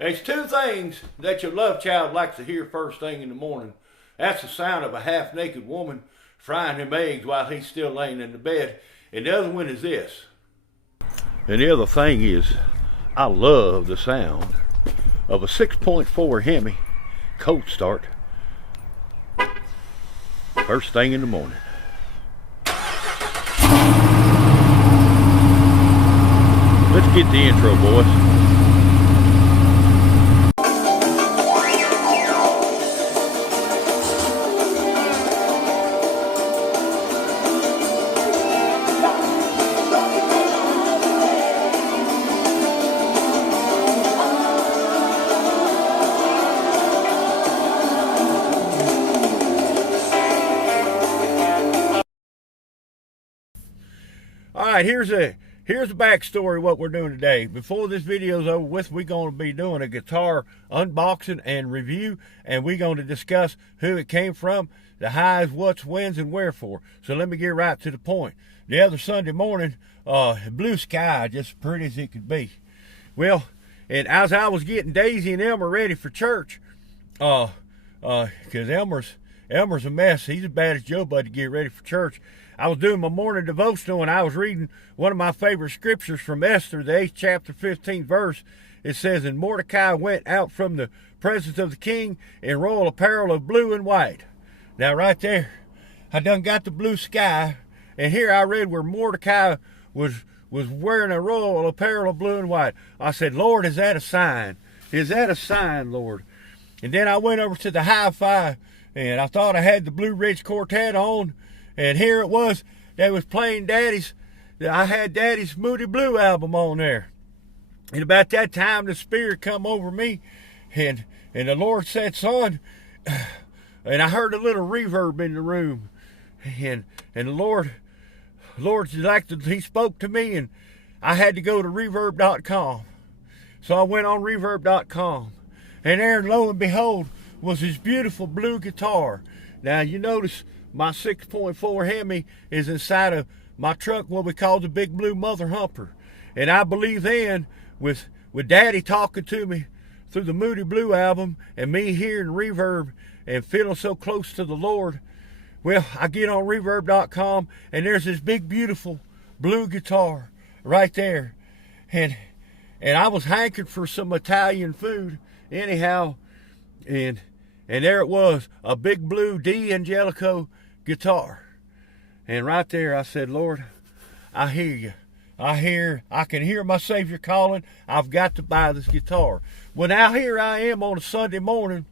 There's two things that your love child likes to hear first thing in the morning. That's the sound of a half-naked woman frying him eggs while he's still laying in the bed. And the other one is this. And the other thing is, I love the sound of a 6.4 Hemi cold start first thing in the morning. Let's get the intro, boys. All right, here's the backstory of what we're doing today. Before this video's over with, we're going to be doing a guitar unboxing and review, and we're going to discuss who it came from, the highs, what's, whens, and wherefore. So let me get right to the point. The other Sunday morning, blue sky, just pretty as it could be. Well, and as I was getting Daisy and Elmer ready for church, because Elmer's a mess. He's as bad as Joe Bud to get ready for church. I was doing my morning devotional and I was reading one of my favorite scriptures from Esther, the 8th chapter, 15th verse. It says, "And Mordecai went out from the presence of the king in royal apparel of blue and white." Now right there, I done got the blue sky, and here I read where Mordecai was wearing a royal apparel of blue and white. I said, Lord, is that a sign? Is that a sign, Lord? And then I went over to the hi-fi, and I thought I had the Blue Ridge Quartet on, and here it was. They was playing I had Daddy's Moody Blue album on there. And about that time, the Spirit come over me, and the Lord said, son, and I heard a little reverb in the room, and the Lord he spoke to me, and I had to go to reverb.com. So I went on reverb.com, and there, lo and behold, was this beautiful blue guitar. Now you notice my 6.4 Hemi is inside of my truck, what we call the Big Blue Mother Humper. And I believe then, with Daddy talking to me through the Moody Blue album, and me hearing reverb and feeling so close to the Lord, well, I get on reverb.com, and there's this big, beautiful blue guitar right there. And I was hankering for some Italian food anyhow, and there it was, a big blue D'Angelico guitar. And right there I said, Lord, I hear you. I can hear my Savior calling. I've got to buy this guitar. Well, now here I am on a Sunday morning,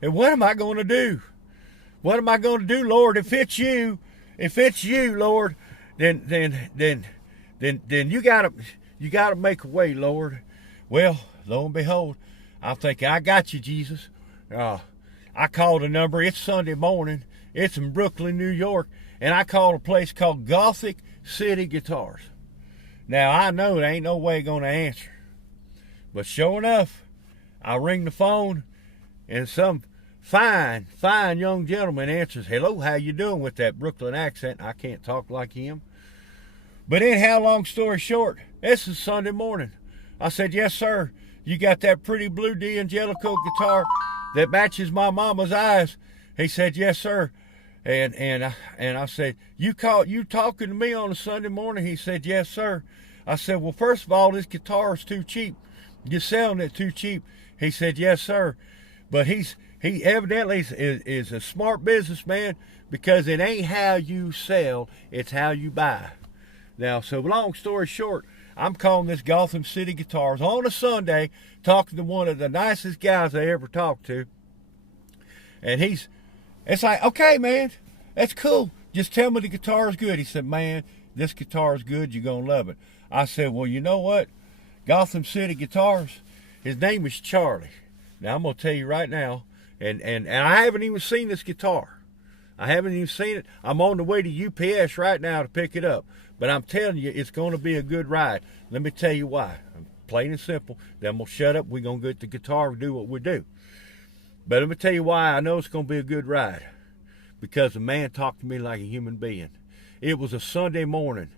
and what am I going to do? What am I going to do, Lord? If it's you, Lord, then you gotta make a way, Lord. Well, lo and behold, I'm thinking, I got you, Jesus. I called a number. It's Sunday morning. It's in Brooklyn, New York, and I called a place called Gothic City Guitars. Now, I know there ain't no way going to answer, but sure enough, I ring the phone, and some fine young gentleman answers. Hello, how you doing, with that Brooklyn accent? I can't talk like him. But anyhow, long story short, this is Sunday morning. I said, yes, sir. You got that pretty blue D'Angelico guitar that matches my mama's eyes? He said, yes, sir. And I said, you talking to me on a Sunday morning? He said, yes, sir. I said, well, first of all, this guitar is too cheap. You're selling it too cheap. He said, yes, sir. But he evidently is a smart businessman, because it ain't how you sell, it's how you buy. Now, so long story short, I'm calling this Gotham City Guitars on a Sunday, talking to one of the nicest guys I ever talked to. And it's like, okay, man, that's cool. Just tell me the guitar is good. He said, man, this guitar is good. You're going to love it. I said, well, you know what? Gotham City Guitars, his name is Charlie. Now, I'm going to tell you right now, and I haven't even seen this guitar. I haven't even seen it. I'm on the way to UPS right now to pick it up. But I'm telling you, it's going to be a good ride. Let me tell you why. Plain and simple. Then I'm going to shut up. We're going to get the guitar and do what we do. But let me tell you why I know it's going to be a good ride. Because the man talked to me like a human being. It was a Sunday morning,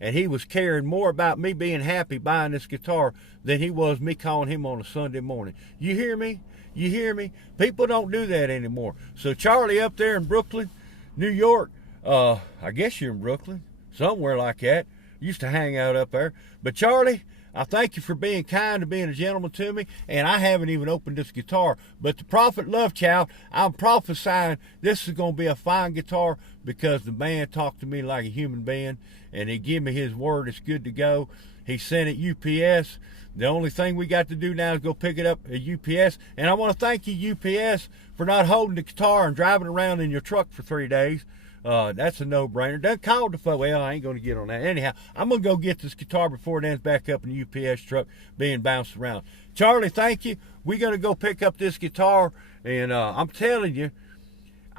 and he was caring more about me being happy buying this guitar than he was me calling him on a Sunday morning. You hear me? You hear me? People don't do that anymore. So Charlie up there in Brooklyn, New York, I guess you're in Brooklyn, somewhere like that. Used to hang out up there. But Charlie, I thank you for being kind and being a gentleman to me, and I haven't even opened this guitar. But the Prophet Love Child, I'm prophesying this is going to be a fine guitar because the man talked to me like a human being, and he gave me his word it's good to go. He sent it UPS. The only thing we got to do now is go pick it up at UPS. And I want to thank you, UPS, for not holding the guitar and driving around in your truck for 3 days. That's a no-brainer. Doesn't call the phone. Well, I ain't going to get on that. Anyhow, I'm going to go get this guitar before it ends back up in the UPS truck being bounced around. Charlie, thank you. We're going to go pick up this guitar, and I'm telling you,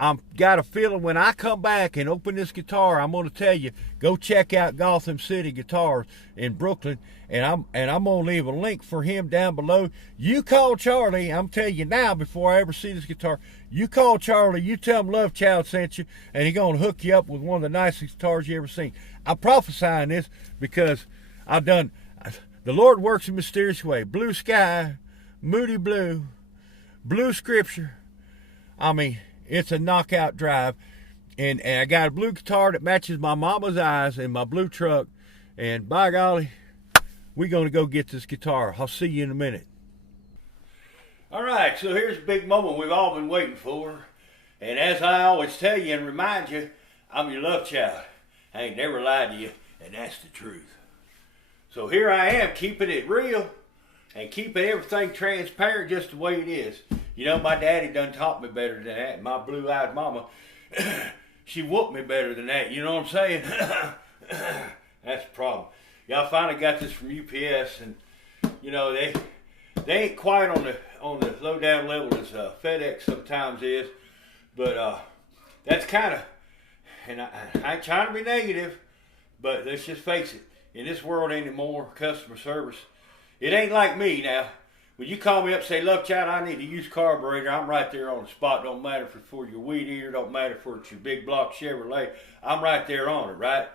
I've got a feeling when I come back and open this guitar, I'm going to tell you, go check out Gothic City Guitars in Brooklyn, and I'm going to leave a link for him down below. You call Charlie, I'm telling you now, before I ever see this guitar, you call Charlie, you tell him Love Child sent you, and he's going to hook you up with one of the nicest guitars you ever seen. I'm prophesying this because the Lord works in a mysterious way. Blue sky, moody blue, blue scripture. I mean, it's a knockout drive, and I got a blue guitar that matches my mama's eyes in my blue truck, and by golly, we're going to go get this guitar. I'll see you in a minute. All right, so here's a big moment we've all been waiting for, and as I always tell you and remind you, I'm your love child. I ain't never lied to you, and that's the truth. So here I am, keeping it real and keeping everything transparent just the way it is. You know, my daddy done taught me better than that. My blue-eyed mama, she whooped me better than that. You know what I'm saying? That's the problem. Yeah, I finally got this from UPS, and you know they ain't quite on the low down level as FedEx sometimes is, but that's kind of. And I ain't trying to be negative, but let's just face it. In this world anymore, customer service, it ain't like me now. When you call me up and say, Love Child, I need to use carburetor, I'm right there on the spot. Don't matter if it's for your weed eater, don't matter if it's your big block Chevrolet. I'm right there on it, right?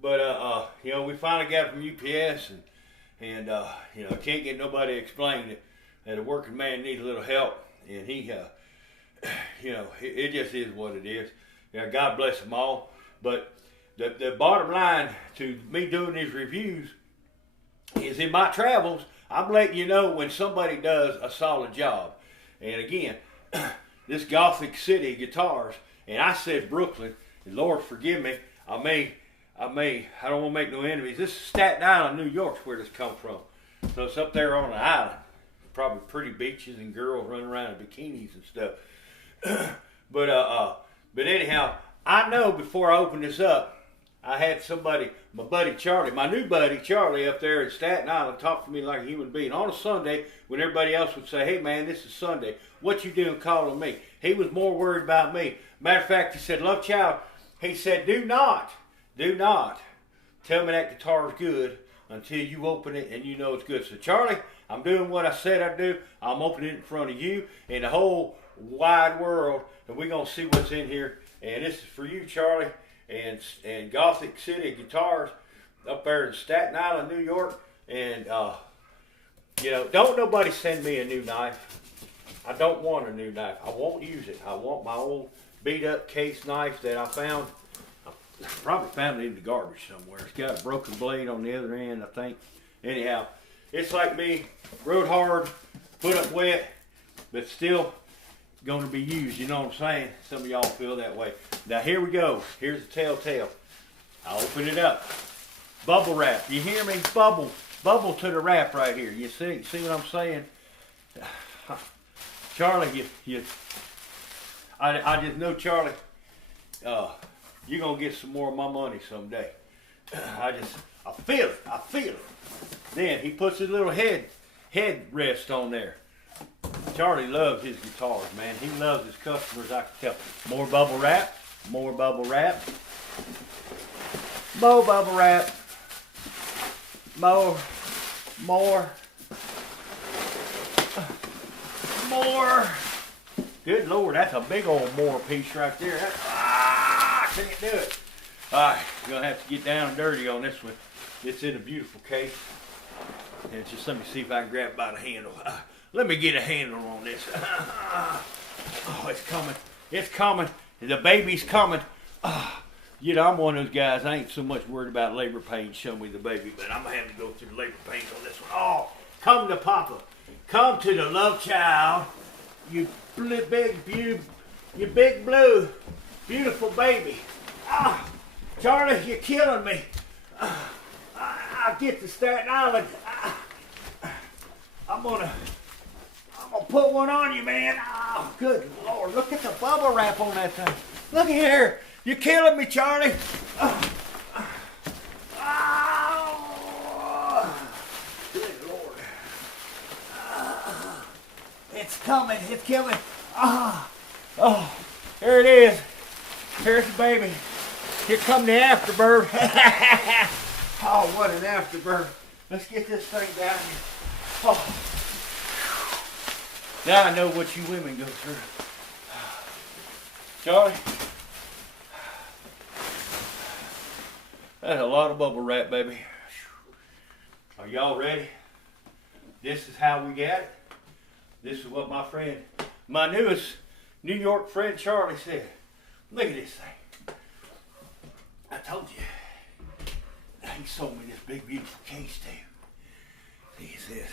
But, you know, we finally got it from UPS, and you know, I can't get nobody to explain that a working man needs a little help, and he, you know, it just is what it is. Yeah, God bless them all. But the bottom line to me doing these reviews is in my travels, I'm letting you know when somebody does a solid job. And again, this Gothic City Guitars, and I said Brooklyn, and Lord forgive me, I don't want to make no enemies. This is Staten Island, New York's where this come from. So it's up there on an island. Probably pretty beaches and girls running around in bikinis and stuff. But anyhow, I know before I open this up, I had somebody, my buddy Charlie, my new buddy Charlie up there in Staten Island talk to me like a human being. On a Sunday, when everybody else would say, hey man, this is Sunday, what you doing calling me? He was more worried about me. Matter of fact, he said, Love Child, he said, do not tell me that guitar is good until you open it and you know it's good. So Charlie, I'm doing what I said I'd do. I'm opening it in front of you and the whole wide world, and we're going to see what's in here. And this is for you, Charlie. And Gothic City Guitars up there in Staten Island, New York. And, you know, don't nobody send me a new knife. I don't want a new knife. I won't use it. I want my old beat-up case knife that I found. I probably found it in the garbage somewhere. It's got a broken blade on the other end, I think. Anyhow, it's like me, rode hard, put up wet, but still going to be used, you know what I'm saying? Some of y'all feel that way. Now here we go. Here's the telltale. I'll open it up. Bubble wrap. You hear me? Bubble to the wrap right here. You see what I'm saying? Charlie, I just know Charlie, you're gonna get some more of my money someday. I feel it. Then he puts his little head rest on there. Charlie loves his guitars, man. He loves his customers, I can tell. More bubble wrap. More bubble wrap. More bubble wrap. More. Good Lord, that's a big old more piece right there. I can't do it. Alright, you're gonna have to get down and dirty on this one. It's in a beautiful case. And just let me see if I can grab it by the handle. Let me get a handle on this. Oh, it's coming. It's coming. The baby's coming. You know, I'm one of those guys. I ain't so much worried about labor pains. Show me the baby, but I'm gonna have to go through the labor pains on this one. Oh, come to Papa. Come to the love child. You big blue, beautiful baby. Charlie, you're killing me. I get to Staten Island. I'm gonna put one on you, man. Oh, good Lord, look at the bubble wrap on that thing. Look here, you're killing me, Charlie. Good Lord. It's coming, it's coming. Oh, there it is. Here's the baby. Here come the afterbird. Oh, what an afterbird. Let's get this thing down here. Oh. Now I know what you women go through. Charlie, that's a lot of bubble wrap, baby. Are y'all ready? This is how we got it. This is what my newest New York friend Charlie said. Look at this thing. I told you. He sold me this big beautiful case too. He says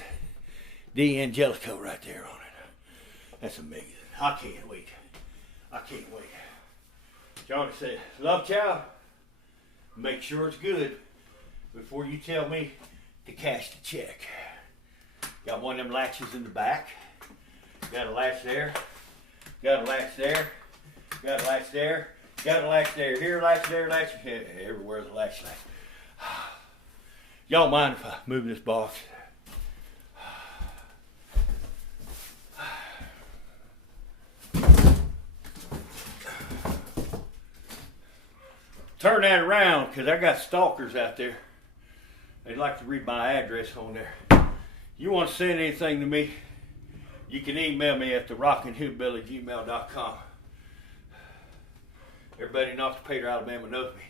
D'Angelico right there on it. That's amazing. I can't wait. I can't wait. Charlie said, love child, make sure it's good before you tell me to cash the check. Got one of them latches in the back. Got a latch there. Got a latch there. Got a latch there. Got a latch there. Here, latch there, latch. Everywhere's a latch. Y'all mind if I move this box? Turn that around, because I got stalkers out there. They'd like to read my address on there. You want to send anything to me, you can email me at therockinghillbilly@gmail.com. Everybody in Oxford, Alabama knows me.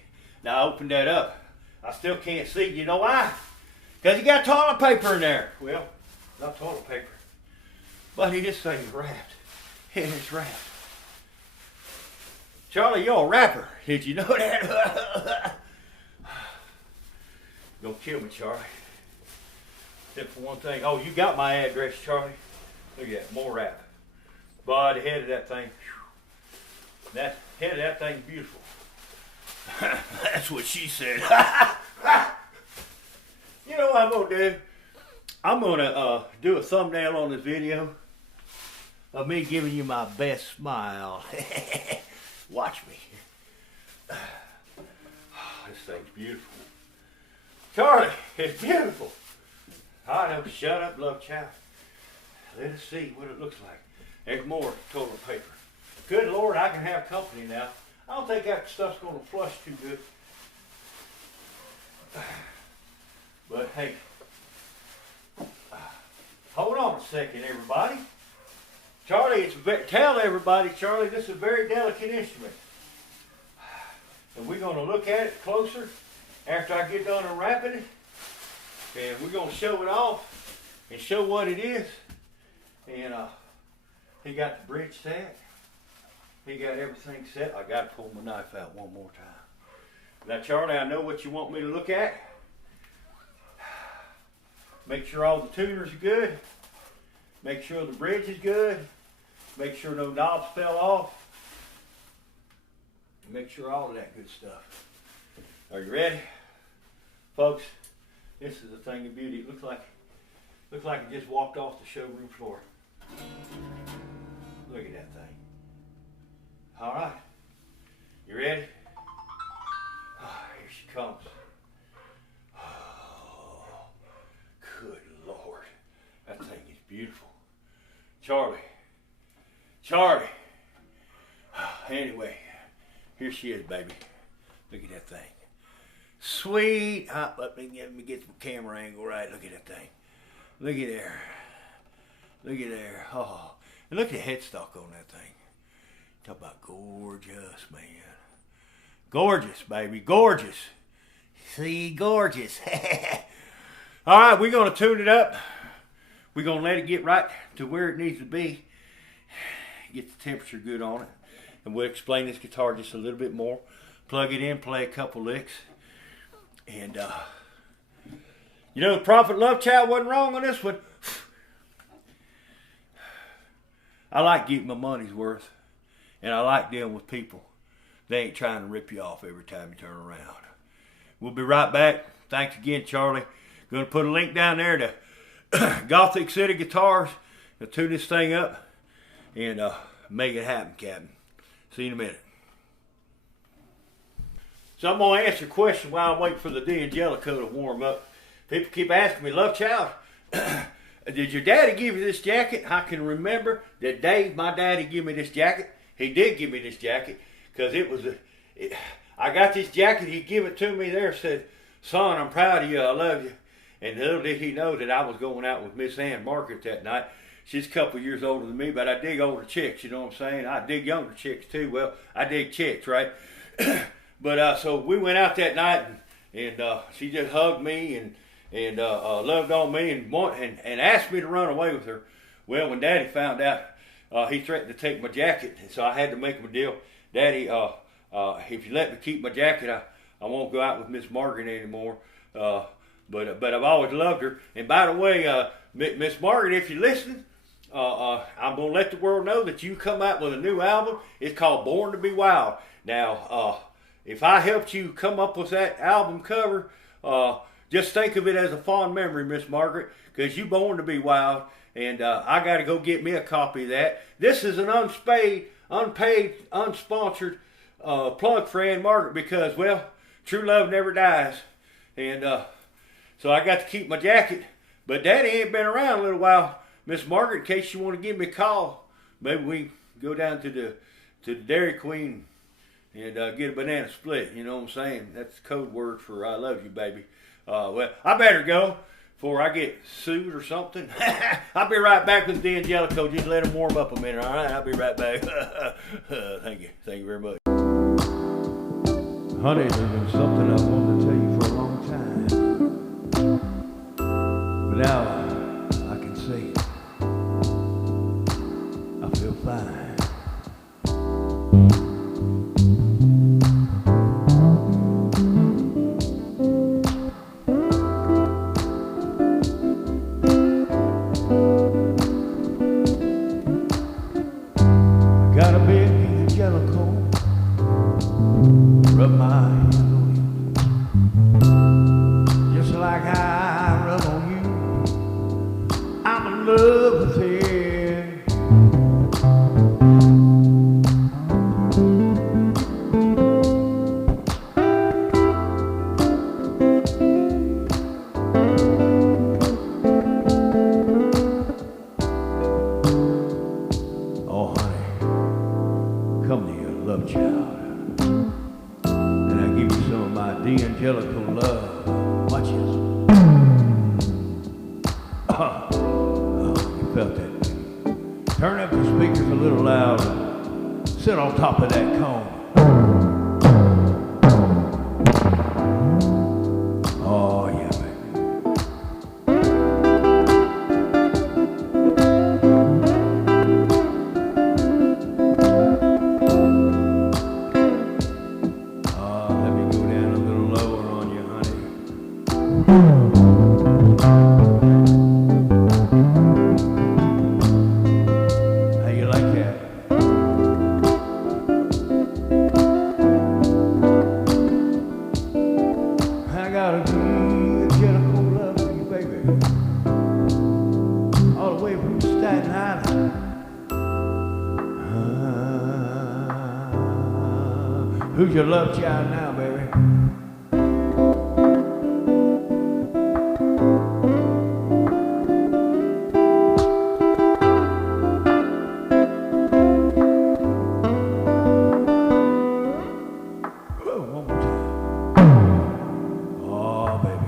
Now I opened that up. I still can't see. You know why? Because you got toilet paper in there. Well, not toilet paper. Buddy, this thing's wrapped. And it's wrapped. Charlie, you're a rapper. Did you know that? You're gonna kill me, Charlie. Except for one thing. Oh, you got my address, Charlie. Look at that, more wrap. Boy, the head of that thing. That head of that thing's beautiful. That's what she said. You know what I'm gonna do? I'm gonna do a thumbnail on this video of me giving you my best smile. Watch me. This thing's beautiful. Charlie, it's beautiful. I know, shut up, love child. Let us see what it looks like. There's more toilet paper. Good Lord, I can have company now. I don't think that stuff's going to flush too good. But hey, hold on a second, everybody. Charlie, tell everybody, Charlie, this is a very delicate instrument. And we're going to look at it closer after I get done unwrapping it. And we're going to show it off and show what it is. And he got the bridge set. He got everything set. I got to pull my knife out one more time. Now, Charlie, I know what you want me to look at. Make sure all the tuners are good. Make sure the bridge is good. Make sure no knobs fell off. Make sure all of that good stuff. Are you ready? Folks, this is a thing of beauty. It looks like it just walked off the showroom floor. Look at that thing. All right. You ready? Oh, here she comes. Oh, good Lord. That thing is beautiful. Charlie. Anyway, here she is, baby. Look at that thing. Sweet. Let me get the camera angle right. Look at that thing. Look at there. Look at there. Oh, and look at the headstock on that thing. Talk about gorgeous, man. Gorgeous, baby, gorgeous. See, gorgeous. All right, we're gonna tune it up. We're gonna let it get right to where it needs to be. Get the temperature good on it. And we'll explain this guitar just a little bit more. Plug it in, play a couple licks. And, you know, the Prophet Love Child wasn't wrong on this one. I like getting my money's worth. And I like dealing with people. They ain't trying to rip you off every time you turn around. We'll be right back. Thanks again, Charlie. Going to put a link down there to Gothic City Guitars. I'll tune this thing up and make it happen, Captain. See you in a minute. So I'm going to answer a question while I'm waiting for the D'Angelico to warm up. People keep asking me, Love Child, did your daddy give you this jacket? I can remember that day my daddy gave me this jacket. He did give me this jacket because I got this jacket. He gave it to me there, said, son, I'm proud of you. I love you. And little did he know that I was going out with Miss Ann Margaret that night. She's a couple years older than me, but I dig older chicks, you know what I'm saying? I dig younger chicks too. Well, I dig chicks, right? But so we went out that night, and she just hugged me and loved on me and asked me to run away with her. Well, when Daddy found out, he threatened to take my jacket, and so I had to make him a deal. Daddy, if you let me keep my jacket, I won't go out with Miss Margaret anymore. But I've always loved her. And by the way, Miss Margaret, if you're listening, I'm going to let the world know that you come out with a new album. It's called Born to Be Wild. Now, if I helped you come up with that album cover, just think of it as a fond memory, Miss Margaret, because you born to be wild. And I got to go get me a copy of that. This is an unpaid, unsponsored plug for Ann Margaret because, well, true love never dies. And so I got to keep my jacket. But Daddy ain't been around a little while. Miss Margaret, in case you want to give me a call, maybe we can go down to the Dairy Queen and get a banana split. You know what I'm saying? That's code word for I love you, baby. Well, I better go before I get sued or something. I'll be right back with D'Angelico. Just let him warm up a minute, all right? I'll be right back. Thank you. Thank you very much. Honey, there's been something I wanted to tell you for a long time. But now I can say it. I feel fine. I got a big Angelico, rub my hand on you, just like I rub on you. I'm in love with it. Oh, honey, come to your love child, and I give you some of my D'Angelico love. Watch this. You felt that. Turn up the speakers a little louder. Sit on top of that cone. Oh, yeah, baby. Let me go down a little lower on you, honey. How you like that? I got a D'Angelico love for you, baby. All the way from Staten Island. Who's your love child now, baby? One more time. Oh, baby.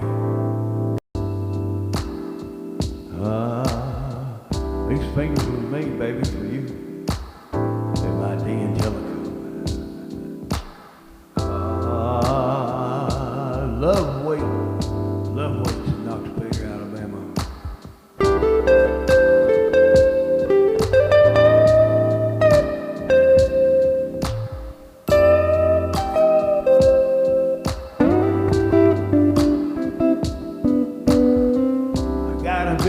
These fingers were made, baby, for you. They're my D'Angelico.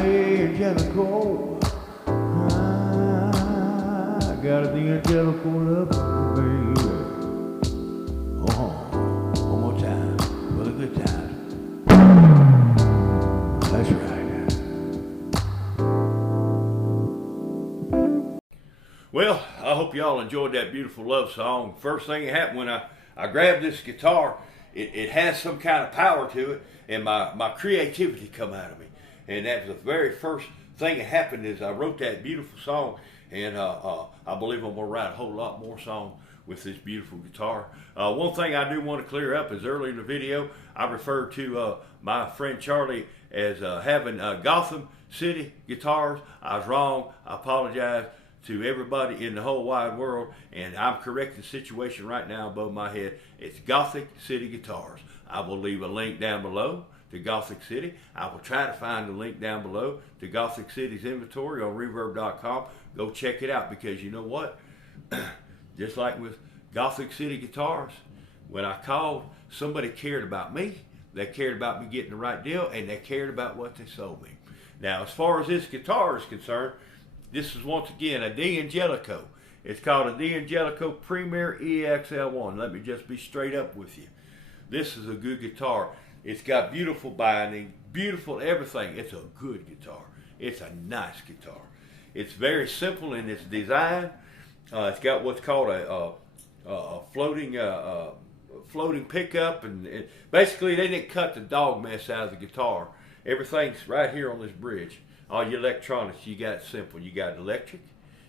the angelical. I got the angelical love, baby. One more time for the good times. That's right. Well, I hope y'all enjoyed that beautiful love song. First thing that happened when I grabbed this guitar, it has some kind of power to it, and my creativity come out of me. And that was the very first thing that happened is I wrote that beautiful song, and I believe I'm going to write a whole lot more songs with this beautiful guitar. One thing I do want to clear up is early in the video, I referred to my friend Charlie as having Gothic City guitars. I was wrong. I apologize to everybody in the whole wide world, and I'm correcting the situation right now above my head. It's Gothic City guitars. I will leave a link down below to Gothic City. I will try to find the link down below to Gothic City's inventory on reverb.com. Go check it out, because you know what? Just like with Gothic City guitars, when I called, somebody cared about me. They cared about me getting the right deal, and they cared about what they sold me. Now, as far as this guitar is concerned, this is once again a D'Angelico. It's called a D'Angelico Premier EXL-1. Let me just be straight up with you. This is a good guitar. It's got beautiful binding, beautiful everything. It's a good guitar. It's a nice guitar. It's very simple in its design. It's got what's called a floating pickup, and basically they didn't cut the dog mess out of the guitar. Everything's right here on this bridge. All your electronics, you got simple. You got electric,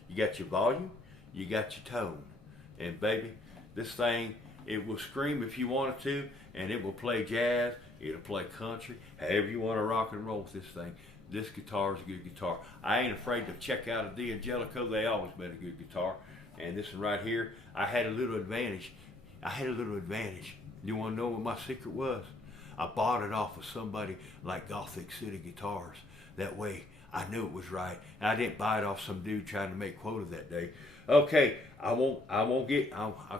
you got your volume, you got your tone. And baby, this thing, it will scream if you want it to, and it will play jazz, it'll play country, however you want to rock and roll with this thing. This guitar is a good guitar. I ain't afraid to check out a D'Angelico. They always been a good guitar. And this one right here, I had a little advantage. You want to know what my secret was? I bought it off of somebody like Gothic City Guitars. That way, I knew it was right. And I didn't buy it off some dude trying to make quota that day. Okay, I'll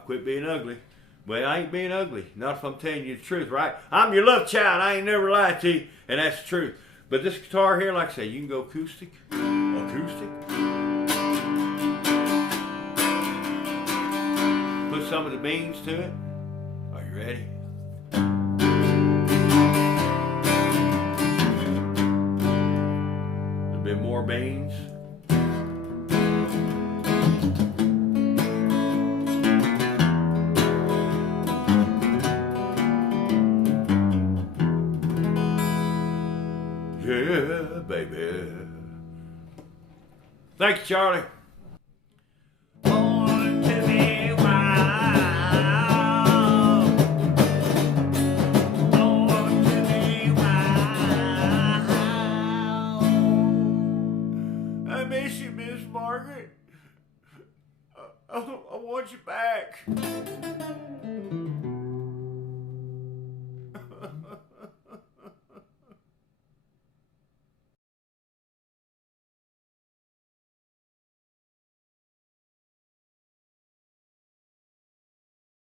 quit being ugly. But I ain't being ugly. Not if I'm telling you the truth, right? I'm your love child. I ain't never lied to you. And that's the truth. But this guitar here, like I say, you can go acoustic. Put some of the beans to it. Are you ready? A bit more beans. Yeah, baby. Thanks, Charlie. Born to be wild. Born to be wild. I miss you, Miss Margaret. I want you back.